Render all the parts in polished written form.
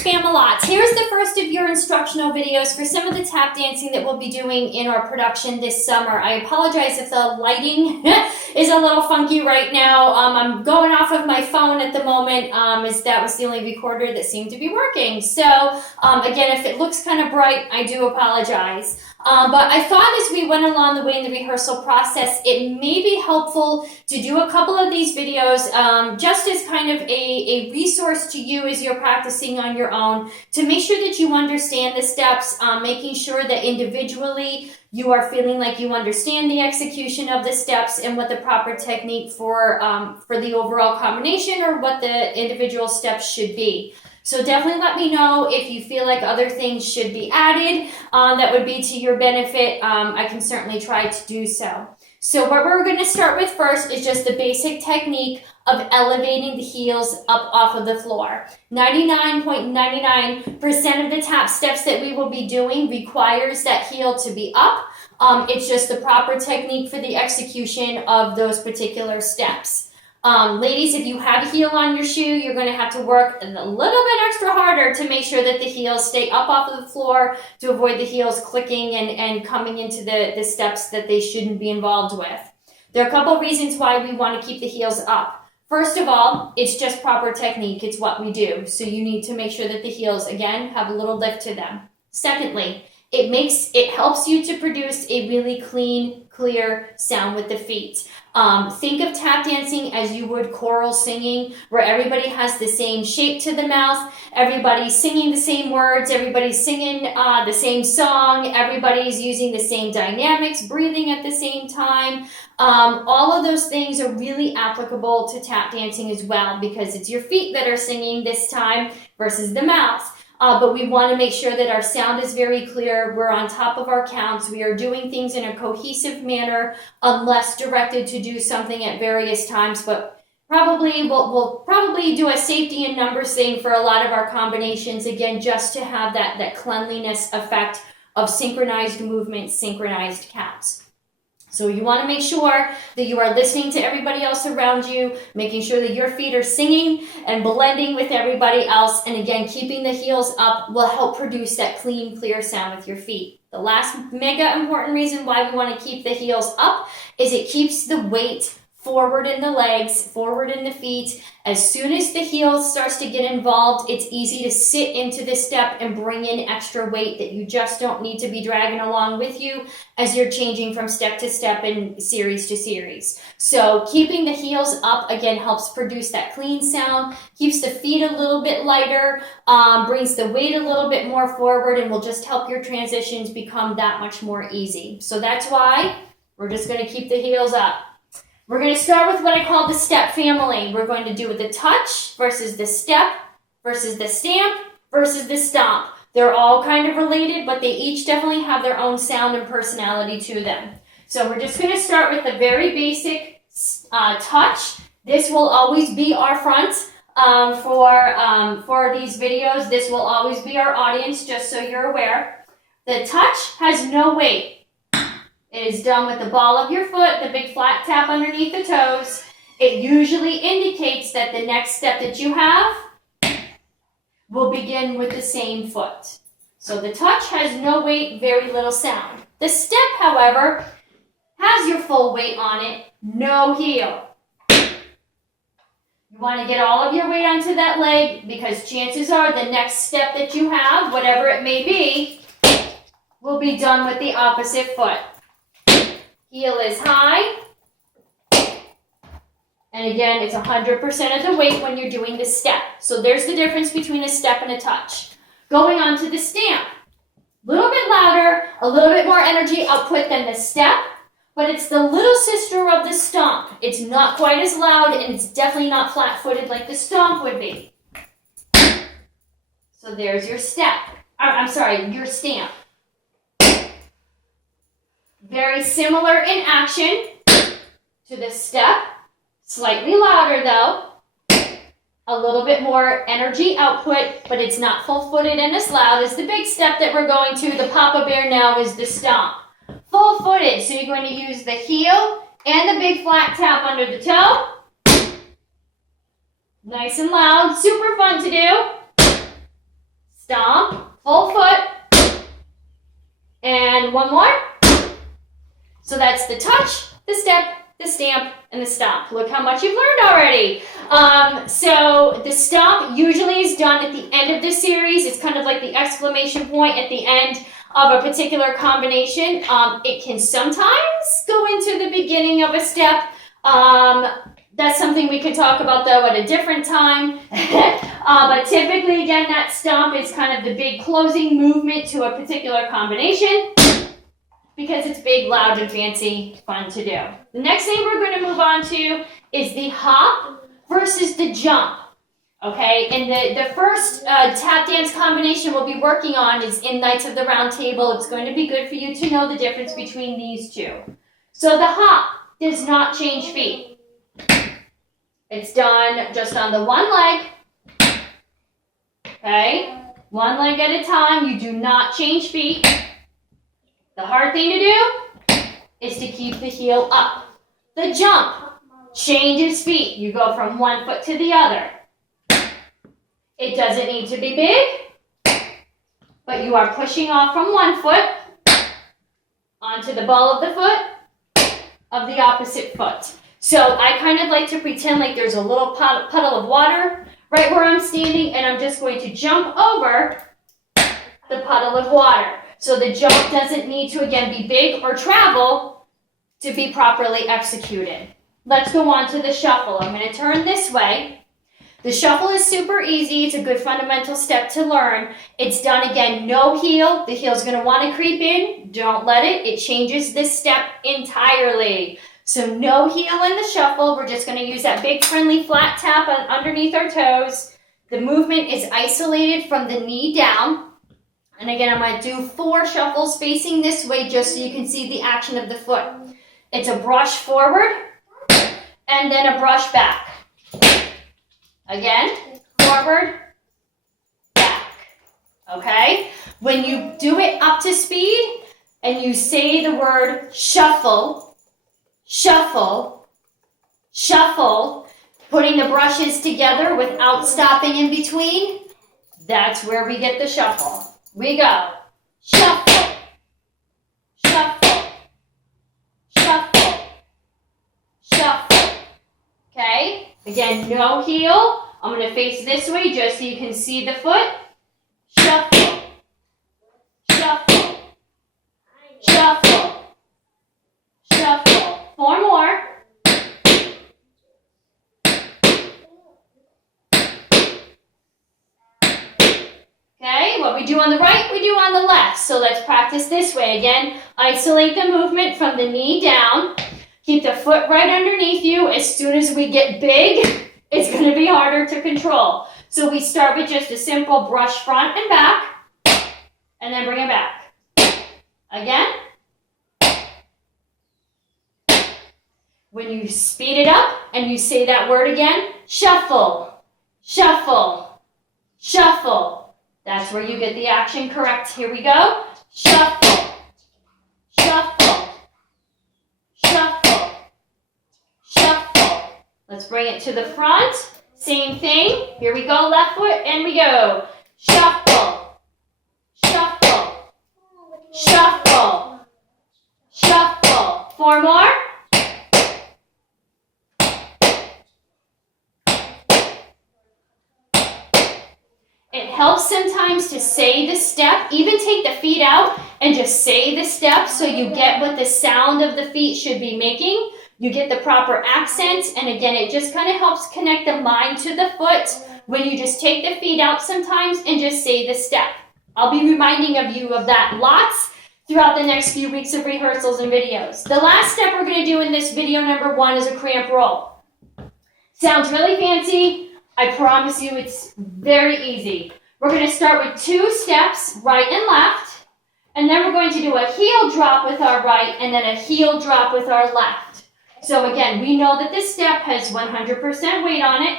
Spamalot. Here's the first of your instructional videos for some of the tap dancing that we'll be doing in our production this summer. I apologize if the lighting is a little funky right now. I'm going off of my phone at the moment, as that was the only recorder that seemed to be working. So again, if it looks kind of bright, I do apologize. But I thought as we went along the way in the rehearsal process, it may be helpful to do a couple of these videos just as kind of a resource to you as you're practicing on your own, to make sure that you understand the steps, making sure that individually you are feeling like you understand the execution of the steps and what the proper technique for the overall combination or what the individual steps should be. So definitely let me know if you feel like other things should be added that would be to your benefit. I can certainly try to do so. So what we're going to start with first is just the basic technique of elevating the heels up off of the floor. 99.99% of the tap steps that we will be doing requires that heel to be up. It's just the proper technique for the execution of those particular steps. Ladies, if you have a heel on your shoe, you're going to have to work a little bit extra harder to make sure that the heels stay up off of the floor to avoid the heels clicking and coming into the steps that they shouldn't be involved with. There are a couple of reasons why we want to keep the heels up. First of all, it's just proper technique. It's what we do. So you need to make sure that the heels, again, have a little lift to them. Secondly, it helps you to produce a really clean, clear sound with the feet. Think of tap dancing as you would choral singing, where everybody has the same shape to the mouth, everybody's singing the same words, everybody's singing the same song, everybody's using the same dynamics, breathing at the same time. All of those things are really applicable to tap dancing as well, because it's your feet that are singing this time versus the mouth. But we want to make sure that our sound is very clear. We're on top of our counts. We are doing things in a cohesive manner, unless directed to do something at various times. But we'll probably do a safety in numbers thing for a lot of our combinations, again, just to have that cleanliness effect of synchronized movement, synchronized counts. So you want to make sure that you are listening to everybody else around you, making sure that your feet are singing and blending with everybody else. And again, keeping the heels up will help produce that clean, clear sound with your feet. The last mega important reason why we want to keep the heels up is it keeps the weight forward in the legs, forward in the feet. As soon as the heel starts to get involved, it's easy to sit into the step and bring in extra weight that you just don't need to be dragging along with you as you're changing from step to step and series to series. So keeping the heels up, again, helps produce that clean sound, keeps the feet a little bit lighter, brings the weight a little bit more forward, and will just help your transitions become that much more easy. So that's why we're just going to keep the heels up. We're going to start with what I call the step family. We're going to do with the touch versus the step versus the stamp versus the stomp. They're all kind of related, but they each definitely have their own sound and personality to them. So we're just going to start with the very basic touch. This will always be our front for these videos. This will always be our audience, just so you're aware. The touch has no weight. It is done with the ball of your foot, the big flat tap underneath the toes. It usually indicates that the next step that you have will begin with the same foot. So the touch has no weight, very little sound. The step, however, has your full weight on it, no heel. You want to get all of your weight onto that leg, because chances are the next step that you have, whatever it may be, will be done with the opposite foot. Heel is high, and again, it's 100% of the weight when you're doing the step. So there's the difference between a step and a touch. Going on to the stamp, a little bit louder, a little bit more energy output than the step, but it's the little sister of the stomp. It's not quite as loud, and it's definitely not flat-footed like the stomp would be. So there's your step. Your stamp. Very similar in action to the step, slightly louder though, a little bit more energy output, but it's not full-footed and as loud as the big step that we're going to. The Papa Bear now is the stomp. Full-footed, so you're going to use the heel and the big flat tap under the toe. Nice and loud, super fun to do. stomp, full foot, and one more. So that's the touch, the step, the stamp, and the stomp. Look how much you've learned already. So the stomp usually is done at the end of the series. It's kind of like the exclamation point at the end of a particular combination. It can sometimes go into the beginning of a step. That's something we can talk about though at a different time. But typically, again, that stomp is kind of the big closing movement to a particular combination because it's big, loud, and fancy, fun to do. The next thing we're going to move on to is the hop versus the jump. Okay, and the first tap dance combination we'll be working on is in Knights of the Round Table. It's going to be good for you to know the difference between these two. So the hop does not change feet. It's done just on the one leg. Okay, one leg at a time. You do not change feet. The hard thing to do is to keep the heel up. The jump changes feet. You go from one foot to the other. It doesn't need to be big, but you are pushing off from one foot onto the ball of the foot of the opposite foot. So I kind of like to pretend like there's a little puddle of water right where I'm standing, and I'm just going to jump over the puddle of water. So the jump doesn't need to, again, be big or travel to be properly executed. Let's go on to the shuffle. I'm going to turn this way. The shuffle is super easy. It's a good fundamental step to learn. It's done, again, no heel. The heel's going to want to creep in. Don't let it. It changes this step entirely. So no heel in the shuffle. We're just going to use that big, friendly, flat tap underneath our toes. The movement is isolated from the knee down. And again, I'm going to do 4 shuffles facing this way just so you can see the action of the foot. It's a brush forward and then a brush back. Again, forward, back, okay? When you do it up to speed and you say the word shuffle, shuffle, shuffle, putting the brushes together without stopping in between, that's where we get the shuffle. We go, shuffle, shuffle, shuffle, shuffle, okay? Again, no heel. I'm going to face this way just so you can see the foot. Shuffle, shuffle, shuffle, shuffle. 4 more. Okay, what we do on the right, we do on the left. So let's practice this way. Again, isolate the movement from the knee down. Keep the foot right underneath you. As soon as we get big, it's going to be harder to control. So we start with just a simple brush front and back, and then bring it back. Again. When you speed it up and you say that word again, shuffle, shuffle, shuffle. That's where you get the action correct. Here we go. Shuffle, shuffle, shuffle, shuffle. Let's bring it to the front. Same thing. Here we go. Left foot, and we go. Shuffle, shuffle, shuffle, shuffle. 4 more. It helps sometimes to say the step, even take the feet out and just say the step so you get what the sound of the feet should be making. You get the proper accent, and again, it just kind of helps connect the mind to the foot when you just take the feet out sometimes and just say the step. I'll be reminding you of that lots throughout the next few weeks of rehearsals and videos. The last step we're going to do in this video number 1 is a cramp roll. Sounds really fancy. I promise you it's very easy. We're going to start with 2 steps, right and left, and then we're going to do a heel drop with our right and then a heel drop with our left. So again, we know that this step has 100% weight on it.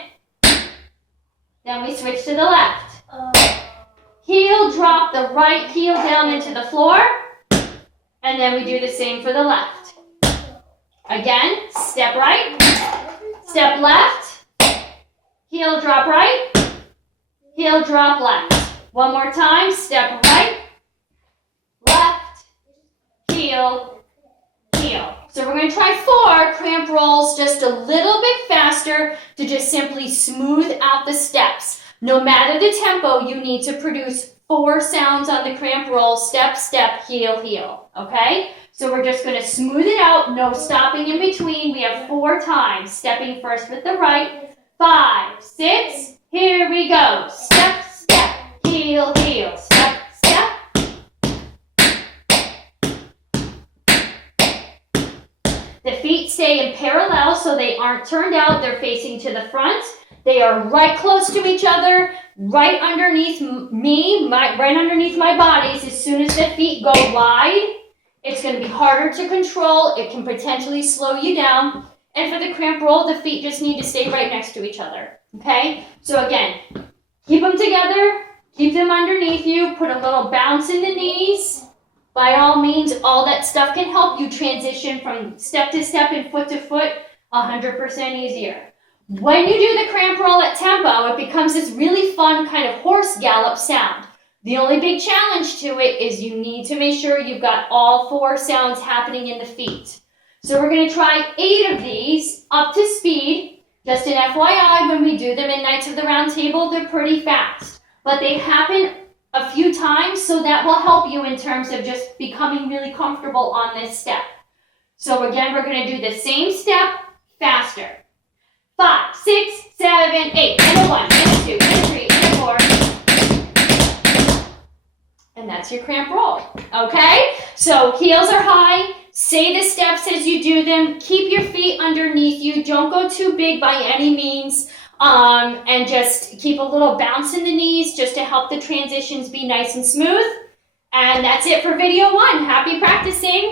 Then we switch to the left. Heel drop the right heel down into the floor, and then we do the same for the left. Again, step right, step left, heel drop right, heel drop left. One more time. Step right, left, heel, heel. So we're going to try 4 cramp rolls just a little bit faster to just simply smooth out the steps. No matter the tempo, you need to produce 4 sounds on the cramp roll. Step, step, heel, heel. Okay? So we're just going to smooth it out. No stopping in between. We have 4 times. Stepping first with the right. 5, 6. Here we go. Step, step, heel, heel. Step, step. The feet stay in parallel so they aren't turned out. They're facing to the front. They are right close to each other, right underneath me, right underneath my bodies. As soon as the feet go wide, it's going to be harder to control. It can potentially slow you down. And for the cramp roll, the feet just need to stay right next to each other. Okay? So again, keep them together. Keep them underneath you. Put a little bounce in the knees. By all means, all that stuff can help you transition from step to step and foot to foot 100% easier. When you do the cramp roll at tempo, it becomes this really fun kind of horse gallop sound. The only big challenge to it is you need to make sure you've got all 4 sounds happening in the feet. So we're going to try 8 of these up to speed. Just an FYI, when we do them in Knights of the Round Table, they're pretty fast. But they happen a few times, so that will help you in terms of just becoming really comfortable on this step. So again, we're going to do the same step faster. 5, 6, 7, 8, and a 1, and a 2, and a 3, and a 4. And that's your cramp roll. Okay? So heels are high. Say the steps as you do them. Keep your feet underneath you. Don't go too big by any means. And just keep a little bounce in the knees just to help the transitions be nice and smooth. And that's it for video 1. Happy practicing.